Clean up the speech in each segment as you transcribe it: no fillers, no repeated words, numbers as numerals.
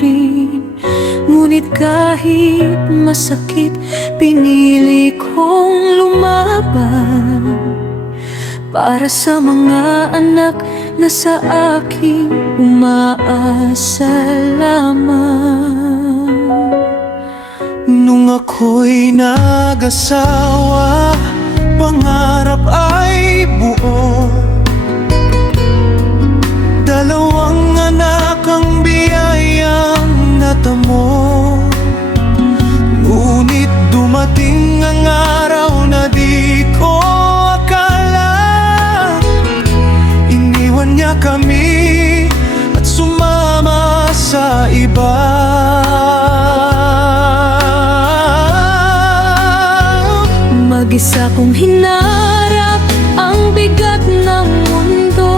rin. Ngunit kahit masakit, pinili kong lumaban para sa mga anak na sa aking umaasa lamang. Nung ako'y nag-asawa, pangarap ay buo. Dalawang anak ang biyayang natamo. Ngunit dumating ang araw na di ko akala. Iniwan niya kami at sumama sa iba. Mag-isa kong hinarap ang bigat ng mundo.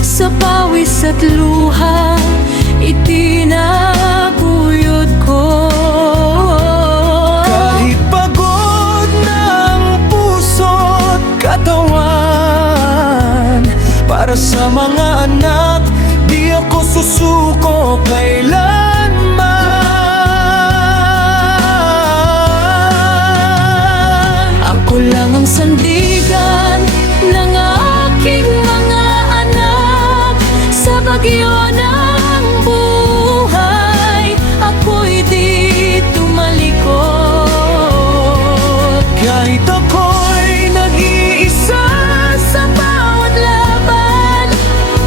Sa pawis at luha, itinaguyod ko. Kahit pagod ng puso't katawan, para sa mga anak, di ako susuko kailanman. Ako lang ang sandigan ng aking mga anak. Sa bagyo ng buhay, ako'y di tumalikod. Kahit ako'y nag-iisa Sa bawat laban,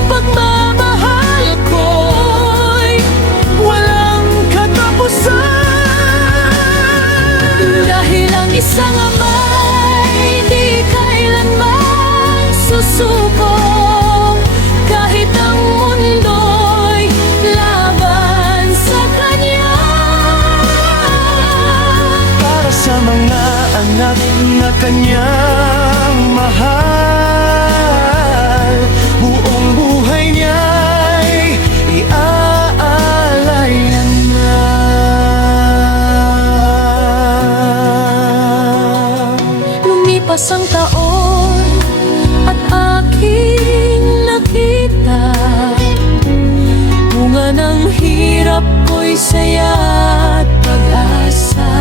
pagmamahal ko'y walang katapusan. dahil ang isang ama'y di kailanman susuko. Kahit ang mundo'y laban sa kanya. Para sa mga anak na kanyang mahal, buong buhay niya'y iaalayan na. Lumipas ang taon at aking nakita, bunga ng hirap ko'y saya at pag-asa.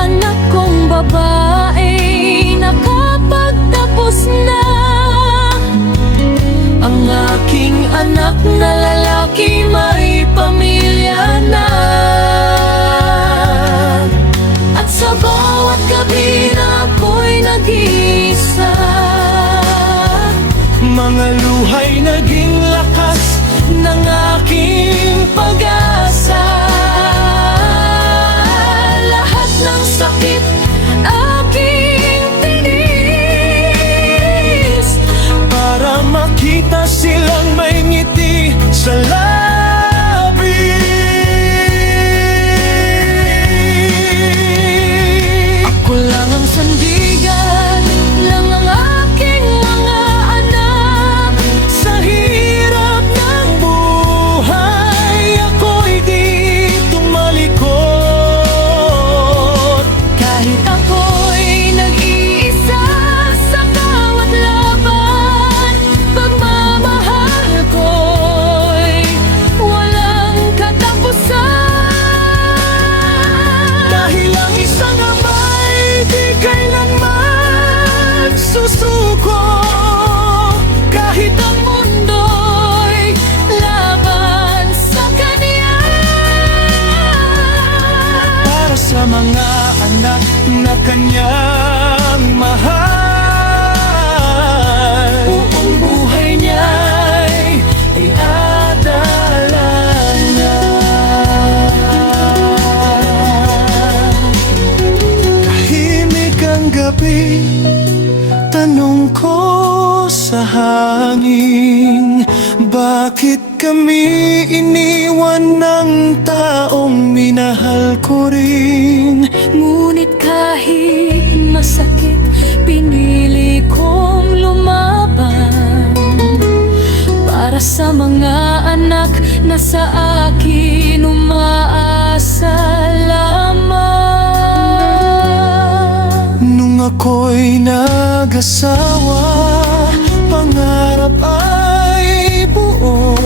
Anak kong babae nakapagtapos na. Ang aking anak na lalaki may pamilya na. At sa bawat gabi na ako'y nag-iisa, Mga luha'y naging lakas ng aking pag-asa. lahat ng sakit aking tinis. Para makita silang may ngiti sa labi. Ako lang ang sandigan lang ang aking mga anak. Sa hirap ng buhay, ako'y di tumalikod. Kahit ako'y nag-iisa sa bawat laban, pagmamahal ko'y walang katapusan. Dahil ang isang ama'y di kailanman susuko. Kahit ang mundo'y laban sa kanya. Para sa mga anak na kanyang mahal, Buong buhay niya'y iadala na. Tahimik ang gabi, tanong ko sa hangin, bakit kami iniwan ng taong minahal ko rin? Ngunit kahit masakit, pinili kong lumaban para sa mga anak na sa akin umaasa lamang. Nung ako'y nag-asawa, pangarap ay buo.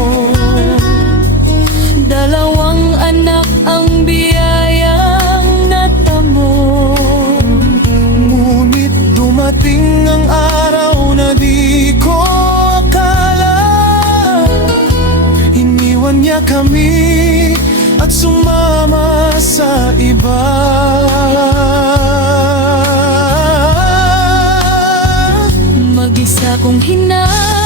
niya kami at sumama sa iba. Mag-isa kong hinahangad